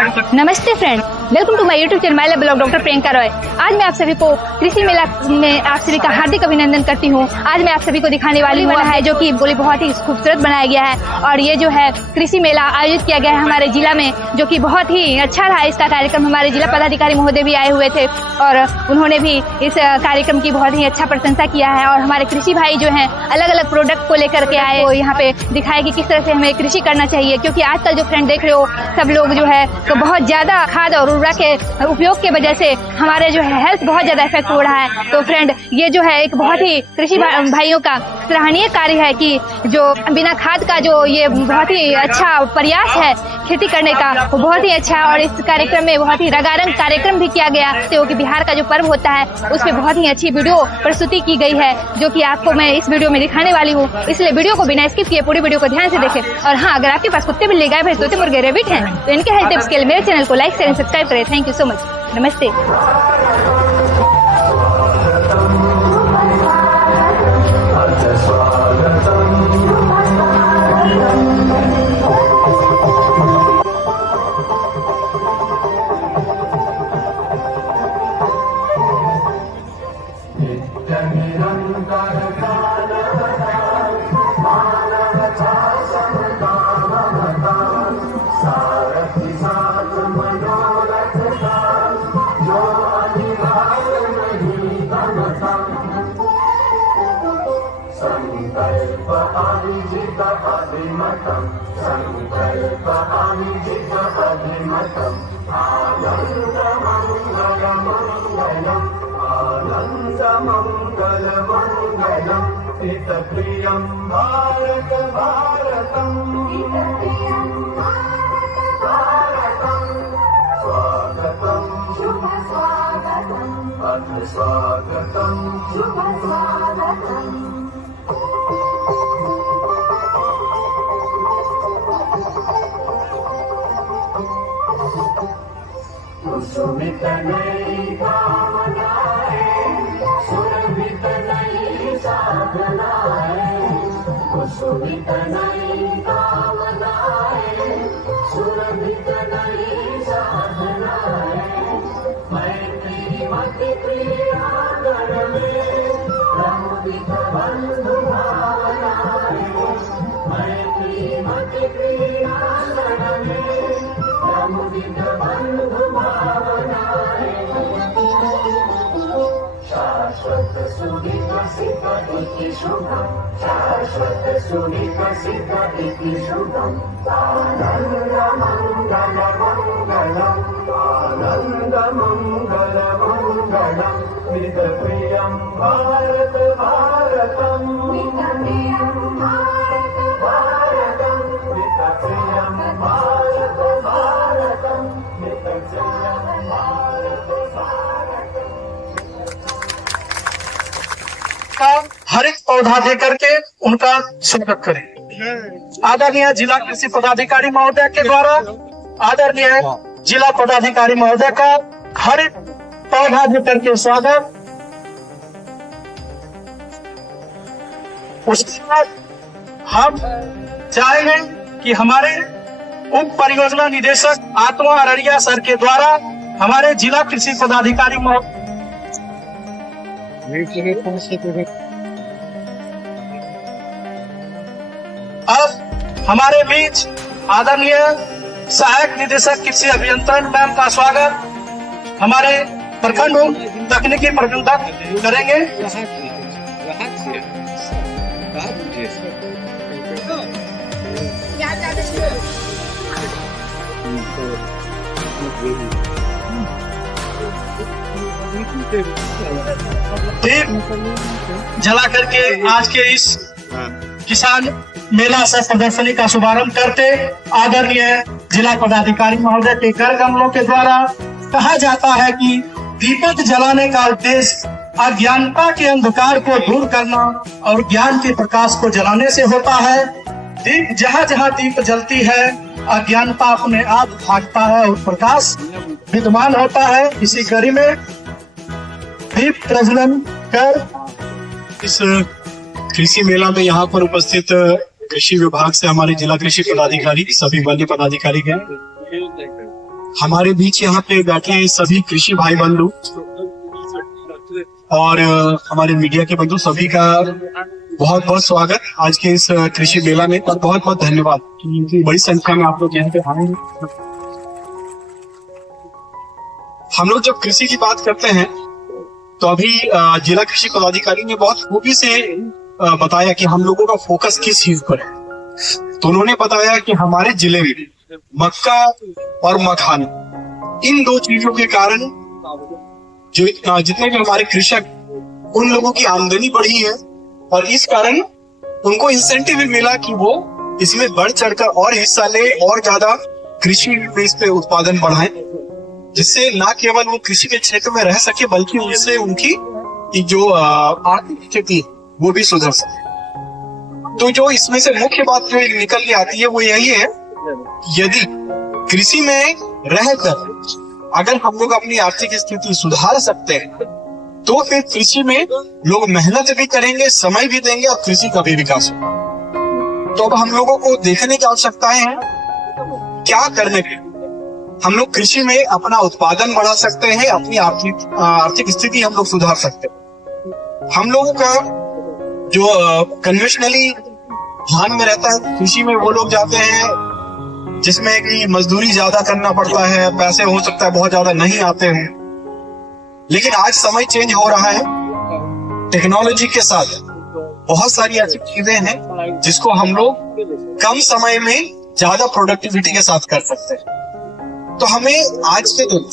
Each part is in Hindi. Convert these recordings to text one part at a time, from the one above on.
नमस्ते friend, welcome to my YouTube channel my blog doctor Priyanka Roy. आज मैं आप सभी को कृषि मेला में आप सभी का हार्दिक अभिनंदन करती हूँ। आज मैं आप सभी को दिखाने वाली हूँ है जो कि बोली बहुत ही खूबसूरत बनाया गया है और ये जो है कृषि मेला आयोजित किया गया है हमारे जिला में, जो कि बहुत ही अच्छा रहा। इसका कार्यक्रम हमारे जिला पदाधिकारी महोदय भी आए हुए थे और उन्होंने भी इस कार्यक्रम की बहुत ही अच्छा प्रशंसा किया है। और हमारे कृषि भाई जो है अलग अलग प्रोडक्ट को लेकर के आए, वो यहाँ पे दिखाए कि किस तरह से हमें कृषि करना चाहिए, क्योंकि आजकल जो फ्रेंड देख रहे हो सब लोग जो है तो बहुत ज्यादा खाद और उर्वरक के उपयोग की वजह से हमारे जो है हेल्थ बहुत ज्यादा इफेक्ट हो रहा है। तो फ्रेंड ये जो है एक बहुत ही कृषि भाइयों का सराहनीय कार्य है कि जो बिना खाद का जो ये बहुत ही अच्छा प्रयास है खेती करने का, वो बहुत ही अच्छा है। और इस कार्यक्रम में बहुत ही रंगारंग कार्यक्रम भी किया गया, जो कि बिहार का जो पर्व होता है उस पर बहुत ही अच्छी वीडियो प्रस्तुति की गई है, जो कि आपको मैं इस वीडियो में दिखाने वाली हूँ। इसलिए वीडियो को बिना स्किप किए पूरी वीडियो को ध्यान से देखें। और हाँ, अगर आपके पास कुत्ते बिल्ली गाय भैंस तोते मुर्गे रेबिट हैं तो इनके हेल्थ टिप्स के लिए मेरे चैनल को लाइक शेयर सब्सक्राइब करें। Thank you so much. नमस्ते। संकल्प अनिजित अभिमतम्, संकल्प अनिजित अभिमतम्, आनंद मंगल मंगलम्, आनंद मंगल मंगलम्, हित प्रियं भारत भारतम्, हित प्रियं भारत भारतम्, स्वागतम् शुभ स्वागतम्, अथ स्वागतम् शुभ स्वागतम्। सुमित नई कामनाएं, सुरभित नई साधनाएं, सुमित नई कामनाएं, सुरभित नई साधनाएं, मैत्री मति प्रियांगण में प्रमुदित बंधु भावनाएं, मैत्री मति प्रियांगण में प्रमुदित बंधु शाश्वत सुविकसित इति शुभम्, शाश्वत सुविकसित इति शुभम्, आनन्द मंगल मंगलम्, आनन्द मंगल मंगलम्, हित प्रियं भारत भारतम्, हित प्रियं भारत भारतम्, हित प्रियं भारत भारतम्, हित प्रियं भारत भारतम्। का हरित पौधा दे करके उनका स्वागत करें। आदरणीय जिला कृषि पदाधिकारी महोदय के द्वारा आदरणीय जिला पदाधिकारी महोदय का हरित पौधा दे करके स्वागत। उसके बाद हम चाहेंगे कि हमारे उप परियोजना निदेशक आत्मा अररिया सर के द्वारा हमारे जिला कृषि पदाधिकारी महोदय अब हमारे बीच आदरणीय सहायक निदेशक कृषि अभियंत्रण मैम का स्वागत हमारे प्रखंड तकनीकी प्रबंधक करेंगे। दीप जला करके आज के इस किसान मेला सह प्रदर्शनी का शुभारंभ करते आदरणीय जिला पदाधिकारी महोदय के कर कमलों के द्वारा कहा जाता है कि दीपक जलाने का उद्देश्य अज्ञानता के अंधकार को दूर करना और ज्ञान के प्रकाश को जलाने से होता है। दीप जहाँ जहाँ दीप जलती है अज्ञानता अपने आप भागता है और प्रकाश विद्यमान होता है। इसी कड़ी में दीप प्रज्वलन कर इस कृषि मेला में यहाँ पर उपस्थित कृषि विभाग से हमारे जिला कृषि पदाधिकारी, सभी वन्य पदाधिकारी गए हमारे बीच यहाँ पे बैठे सभी कृषि भाई बंधु और हमारे मीडिया के बंधु, सभी का बहुत बहुत स्वागत आज के इस कृषि मेला में, और बहुत बहुत धन्यवाद कि बड़ी संख्या में आप लोग यहाँ पे आए हैं। हम लोग जब कृषि की बात करते हैं तो अभी जिला कृषि पदाधिकारी ने बहुत खूबी से बताया कि हम लोगों का फोकस किस चीज पर है। तो उन्होंने बताया कि हमारे जिले में मक्का और मखाना, इन दो चीजों के कारण जो जितने भी हमारे कृषक, उन लोगों की आमदनी बढ़ी है और इस कारण उनको इंसेंटिव भी मिला कि वो इसमें बढ़ चढ़कर और हिस्सा ले और ज्यादा कृषि में इस पे उत्पादन बढ़ाएं, जिससे ना केवल वो कृषि के क्षेत्र में रह सके बल्कि उससे उनकी जो आर्थिक स्थिति वो भी सुधर सके। तो जो इसमें से मुख्य बात जो निकल के आती है वो यही है, यदि कृषि में रहकर अगर हम लोग अपनी आर्थिक स्थिति सुधार सकते हैं तो फिर कृषि में लोग मेहनत भी करेंगे, समय भी देंगे और कृषि का भी विकास होगा। तो अब हम लोगों को देखने की आवश्यकताएं हैं, क्या करने के हम लोग कृषि में अपना उत्पादन बढ़ा सकते हैं, अपनी आर्थिक स्थिति हम लोग सुधार सकते हैं। हम लोगों का जो कन्वेंशनली ध्यान में रहता है कृषि में, वो लोग जाते हैं जिसमें कि मजदूरी ज्यादा करना पड़ता है, पैसे हो सकता है बहुत ज्यादा नहीं आते हैं। लेकिन आज समय चेंज हो रहा है, टेक्नोलॉजी के साथ बहुत सारी ऐसी चीजें हैं जिसको हम लोग कम समय में ज्यादा प्रोडक्टिविटी के साथ कर सकते हैं। तो हमें आज के दिन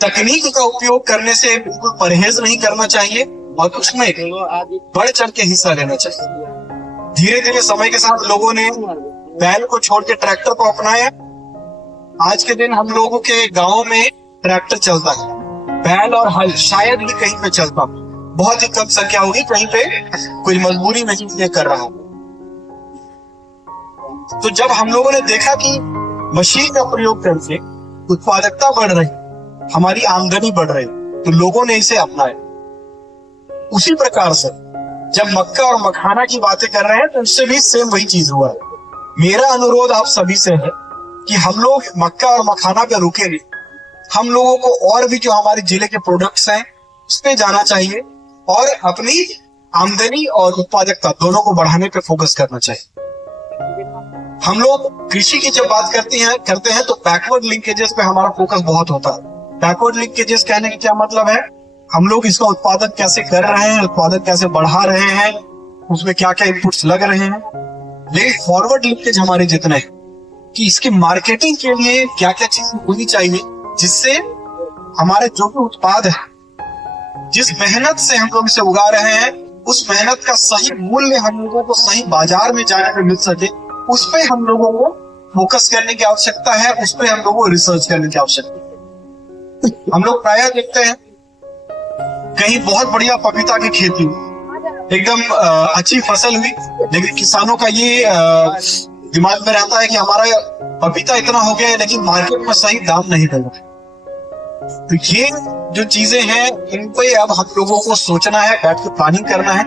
तकनीक का उपयोग करने से बिल्कुल परहेज नहीं करना चाहिए और उसमें बढ़ चढ़ के हिस्सा लेना चाहिए। धीरे धीरे समय के साथ लोगों ने बैल को छोड़ के ट्रैक्टर को अपनाया। आज के दिन हम लोगों के गांव में ट्रैक्टर चलता है, बैल और हल शायद ही कहीं पे चलता, बहुत ही कम संख्या होगी कहीं पे कोई मजबूरी में ये कर रहा है। तो जब हम लोगों ने देखा कि मशीन का प्रयोग करके उत्पादकता बढ़ रही, हमारी आमदनी बढ़ रही, तो लोगों ने इसे अपनाया। उसी प्रकार से जब मक्का और मखाना की बातें कर रहे हैं तो उससे भी सेम वही चीज हुआ है। मेरा अनुरोध आप सभी से है कि हम लोग मक्का और मखाना पे रुके नहीं, हम लोगों को और भी जो हमारे जिले के प्रोडक्ट्स हैं उस पे जाना चाहिए और अपनी आमदनी और उत्पादकता दोनों को बढ़ाने पे फोकस करना चाहिए। हम लोग कृषि की जब बात करते हैं तो बैकवर्ड लिंकेजेस पे हमारा फोकस बहुत होता है। बैकवर्ड लिंकेजेस कहने का क्या मतलब है, हम लोग इसका उत्पादन कैसे कर रहे हैं, उत्पादन कैसे बढ़ा रहे हैं, उसमें क्या क्या इनपुट्स लग रहे हैं। लेकिन फॉरवर्ड लिंकेज हमारे जितने हैं कि इसकी मार्केटिंग के लिए क्या क्या चीज होनी चाहिए, जिससे हमारे जो भी उत्पाद है, जिस मेहनत से हम लोग इसे उगा रहे हैं, उस मेहनत का सही मूल्य हम लोगों को सही बाजार में जाने में मिल सके, उस पे हम लोगों को फोकस करने की आवश्यकता है, उस पे हम लोगों को रिसर्च करने की आवश्यकता है। हम लोग प्रायः देखते हैं कहीं बहुत बढ़िया पपीता की खेती, एकदम अच्छी फसल हुई, लेकिन किसानों का ये दिमाग में रहता है कि हमारा पपीता इतना हो गया है लेकिन मार्केट में सही दाम नहीं मिल रहा। तो ये जो चीजें हैं इन पे अब हम लोगों को सोचना है, बैठ के प्लानिंग करना है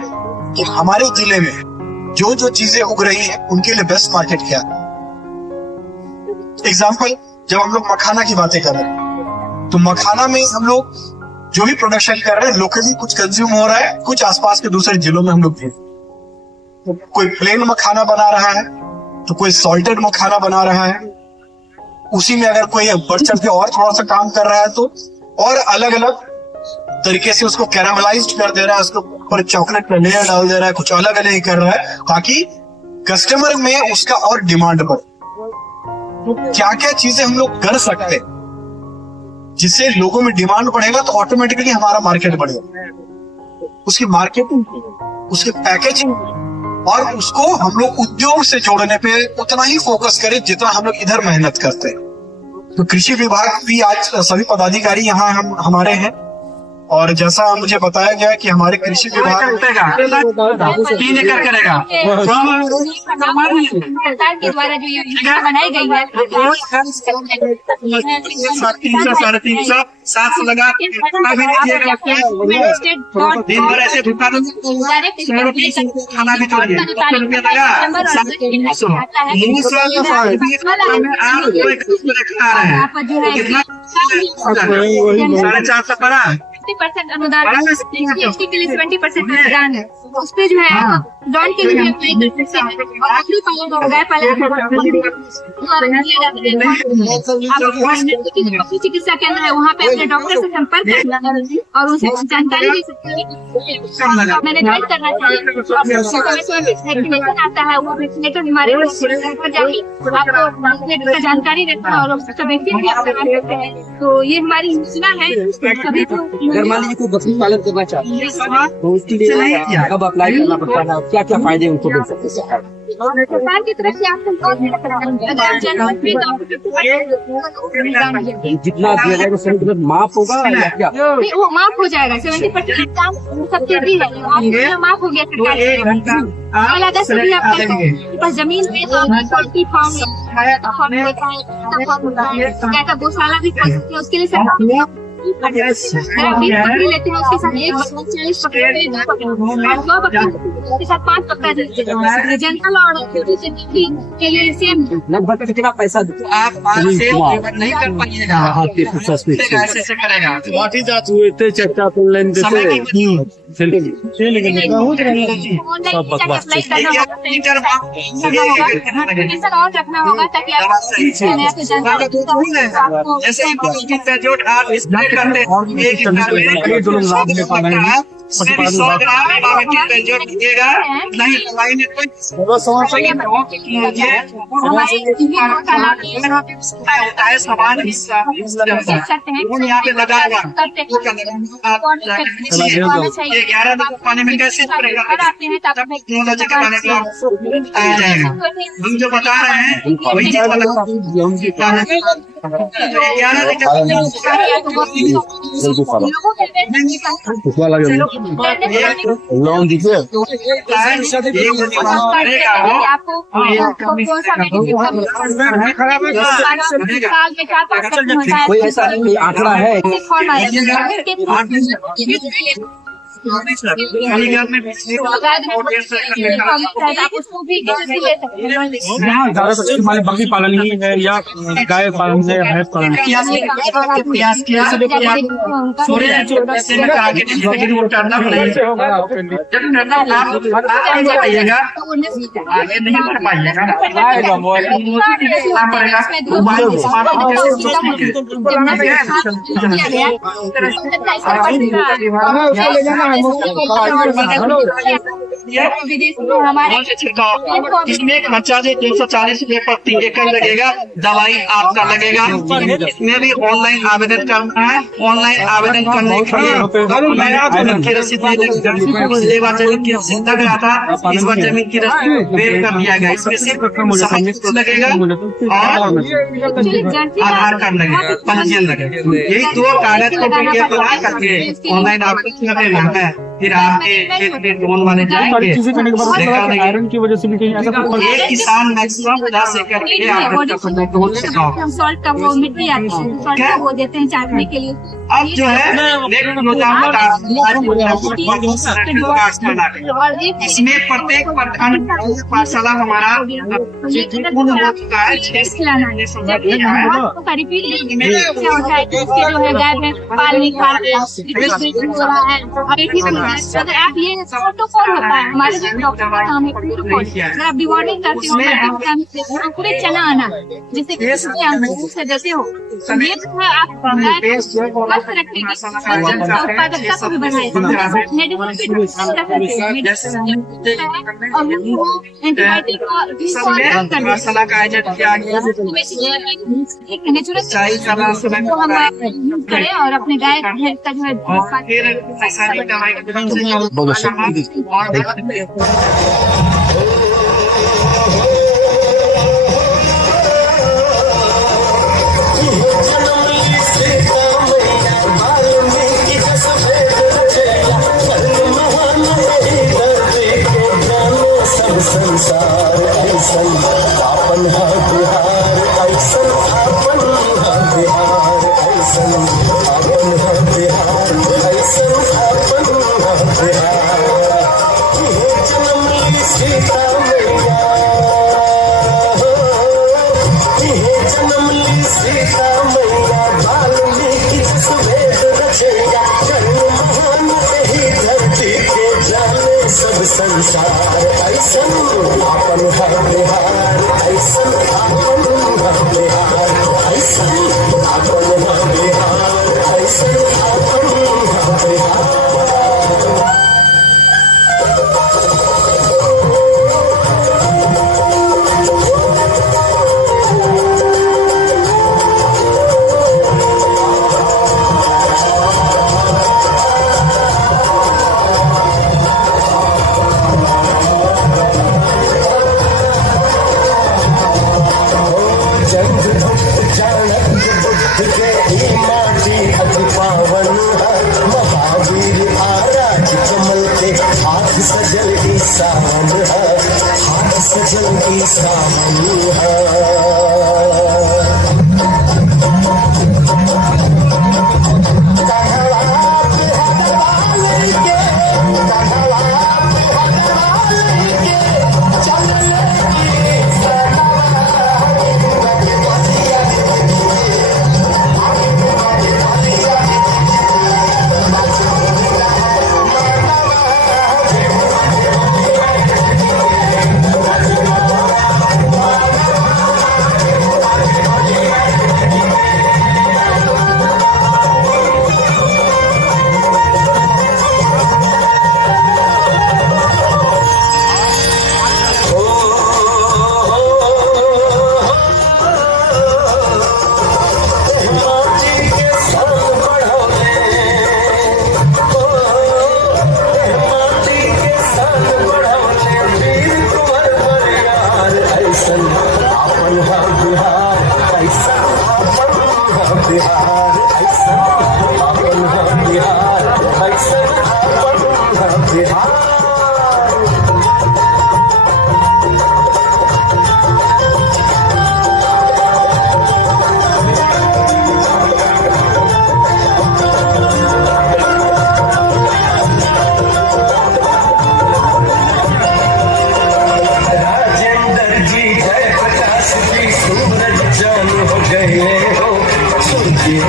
कि हमारे जिले में जो जो चीजें उग रही हैं उनके लिए बेस्ट मार्केट क्या है। एग्जाम्पल, जब हम लोग मखाना की बातें कर रहे हैं तो मखाना में हम लोग जो भी प्रोडक्शन कर रहे हैं लोकली कुछ कंज्यूम हो रहा है, कुछ आसपास के दूसरे जिलों में हम लोग भेज, तो कोई प्लेन मखाना बना रहा है तो कोई सॉल्टेड मखाना बना रहा है, उसी में अगर कोई बढ़ चढ़ के और थोड़ा सा काम कर रहा है तो और अलग अलग तरीके से उसको कैरामलाइज्ड कर दे रहा है, उसके ऊपर चॉकलेट का लेयर डाल दे रहा है, कुछ अलग अलग कर रहा है ताकि कस्टमर में उसका और डिमांड बढ़े। तो क्या क्या चीजें हम लोग कर सकते हैं जिससे लोगों में डिमांड बढ़ेगा तो ऑटोमेटिकली हमारा मार्केट बढ़ेगा। उसकी मार्केटिंग, उसकी पैकेजिंग और उसको हम लोग उद्योग से जोड़ने पे उतना ही फोकस करें जितना हम लोग इधर मेहनत करते हैं। तो कृषि विभाग भी आज सभी पदाधिकारी यहाँ हम हमारे हैं, और जैसा मुझे बताया गया कि हमारे कृषि विभाग 3 एकड़ करेगा। सरकार के द्वारा जो योजना बनाई गई है 300 350 700 लगा दिन भर ऐसे भुगतान खाना भी तो ₹100 लगा 700 खा रहे हैं कितना 450 पड़ा 50% अनुदान GST के लिए 70% अनुदान है। उस पे जो है लॉन के लिए अप्लाई कर सकते हैं। और बकरी पालन और गाय पालन पशु चिकित्सा केंद्र है, वहाँ पे अपने डॉक्टर से संपर्क करना और उनसे जानकारी ले सकते हैं। मैंने गाइड करना चाहिए। वैक्सीनेशन आता है, वो वैक्सीनेटर हमारे घर पर जाके आपको जानकारी देता है और उसका वैक्सीन भी आप करा सकते हैं। तो ये हमारी योजना है। सभी को अगर मान लीजिए कोई बकरी पालन करना चाहते हैं तो उसके लिए कब अप्लाई करना पड़ता है, क्या क्या फायदे उनको मिल सकते हैं सरकार? सरकार की तरफ से आपको जितना दिया जाएगा 70% माफ होगा या क्या? नहीं, वो माफ हो जाएगा। 70% काम सब्सिडी है, माफ हो गया सरकार से। अलग सभी आपके पास जमीन में तो पोल्ट्री फार्म होता है, गाय का गौशाला भी खोल सकते हैं। उसके लिए सरकार लेते हैं, उसके साथ 1 बकरा 40 बकरे और 2 बकरा के साथ 5 बकरा जनरल और के लिए सेम लगभग कितना पैसा आप नहीं कर पाइएगा ऐसे करेगा और रखना होगा ताकि आप करते हैं 1 सिर्फ 100 ग्राम दीजिएगा नहीं दवाई में कोई सामान यहाँ पे लगाएगा 11 पानी में कैसे पड़ेगा टेक्नोलॉजी के पानी में आ जाएगा। हम जो बता रहे हैं वही लोन दीजिए आपको कोई ऐसा कोई आंकड़ा है? हमारे बकरी पालन ही है या गाय पालन है, भैंस पालन है। आगे नहीं बढ़ पाइएगा इसमें खर्चा जो 240 रुपए प्रति एकड़ लगेगा, दवाई आपका लगेगा। इसमें भी ऑनलाइन आवेदन करना है। ऑनलाइन आवेदन करने के लिए जमीन की रसीद लग रहा था, इस बार जमीन की रसीद वेब कर दिया गया। इसमें सिर्फ लगेगा और आधार कार्ड लगेगा, पंजीयन लगेगा। यही 2 कागज को बना करके ऑनलाइन आवेदन कर देना है। फिर आपके लोन वाले जाएंगे आयरन की वजह से भी कहीं ऐसा एक किसान मैक्सिमम 10 एकड़ के लिए आवेदन कर सकता है। सॉल्ट का वो मिट्टी आती है, सॉल्ट का वो देते हैं चाटने के लिए। अब जो है इसमें प्रत्येक प्रखंड पाठशाला हमारा पूर्ण हो चुका है। 6 जो है गाय भैंस पाल नहीं खा रहे हैं, अगर आप ये प्रोटोकॉल होता है हमारे जो डॉक्टर का काम है प्रोटोकॉल, अगर आप डिवॉर्डिंग करते हो पूरे चना आना जैसे से देते हो तो ये जो है आप स्वस्थ रखने की उत्पादकता को भी बढ़ाएगा। एंटीबायोटिक मसाला का एजेंट किया गया नेचुरल हम करें और अपने गाय का जो है फिर रासायनिक दवाई के विधान से जन्म से काम मेरा बाल में की कसम है। संसार ऐसन आपन है बिहार ऐसन आपन है बिहार ऐसन आपन है बिहार ऐसन आपन है बिहार महावीर आराज कमल के हाथ सजल की सावन है हाथ सजल की सावन है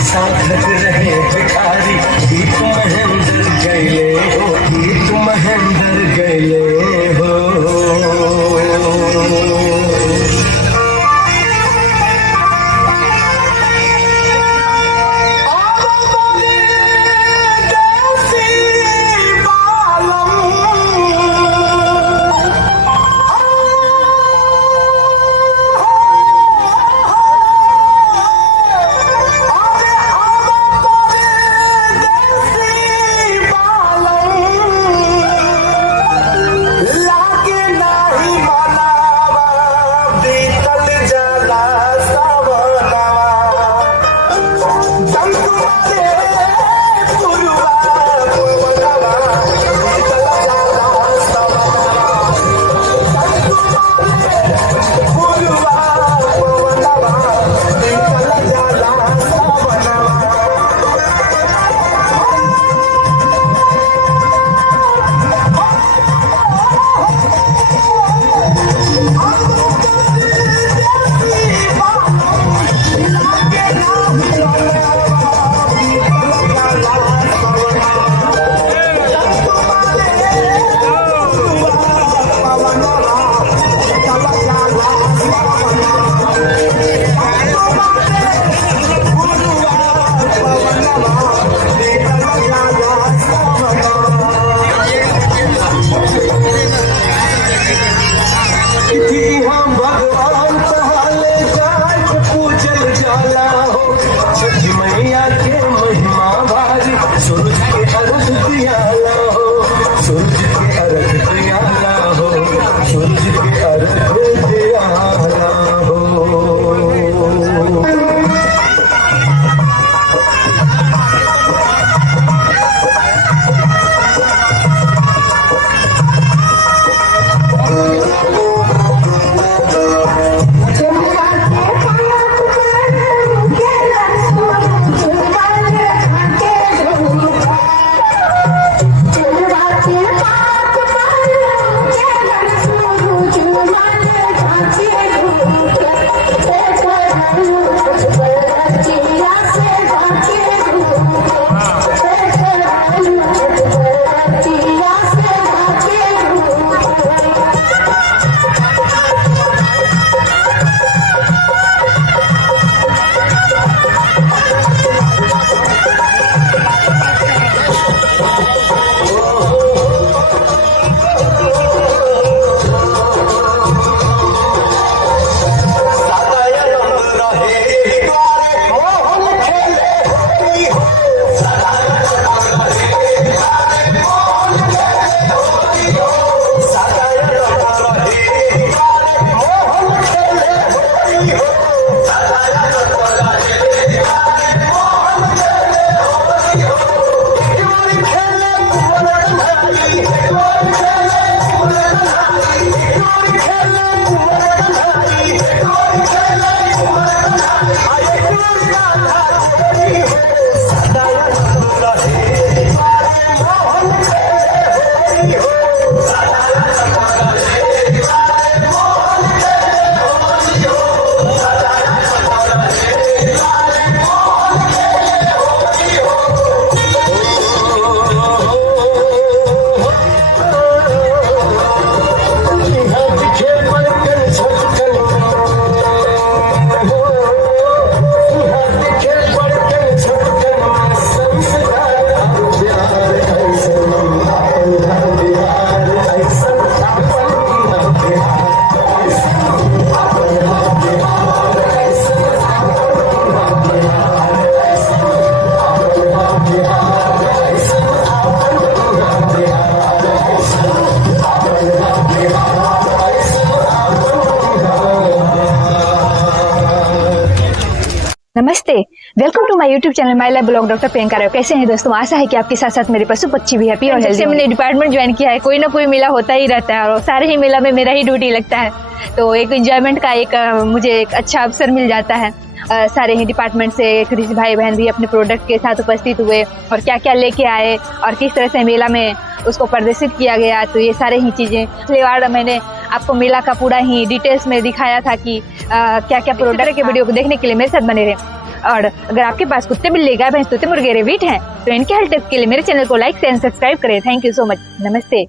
साधक रहे भिखारी गीत महेंद्र गैले हो गीत महेंद्र गैले हो नमस्ते, welcome to my YouTube channel my life blog doctor Priyanka Rai. कैसे हैं दोस्तों? आशा है कि आपके साथ साथ मेरे पशु पक्षी भी हैप्पी और हेल्दी। मैंने डिपार्टमेंट ज्वाइन किया है, कोई ना कोई मेला होता ही रहता है और सारे ही मेला में मेरा ही ड्यूटी लगता है, तो एक एंजॉयमेंट का मुझे एक अच्छा अवसर मिल जाता है। सारे ही डिपार्टमेंट से कृषि भाई बहन भी अपने प्रोडक्ट के साथ उपस्थित हुए और क्या क्या लेके आए और किस तरह से मेला में उसको प्रदर्शित किया गया, तो ये सारे ही चीज़ें पिछली बार मैंने आपको मेला का पूरा ही डिटेल्स में दिखाया था कि क्या क्या प्रोडक्ट के वीडियो को देखने के लिए मेरे साथ बने रहे। और अगर आपके पास कुत्ते बिल्ली गाय भैंस तोते मुर्गे रेबिट हैं तो इनके हेल्थ टिप्स के लिए मेरे चैनल को लाइक शेयर सब्सक्राइब करें। Thank you so much. नमस्ते।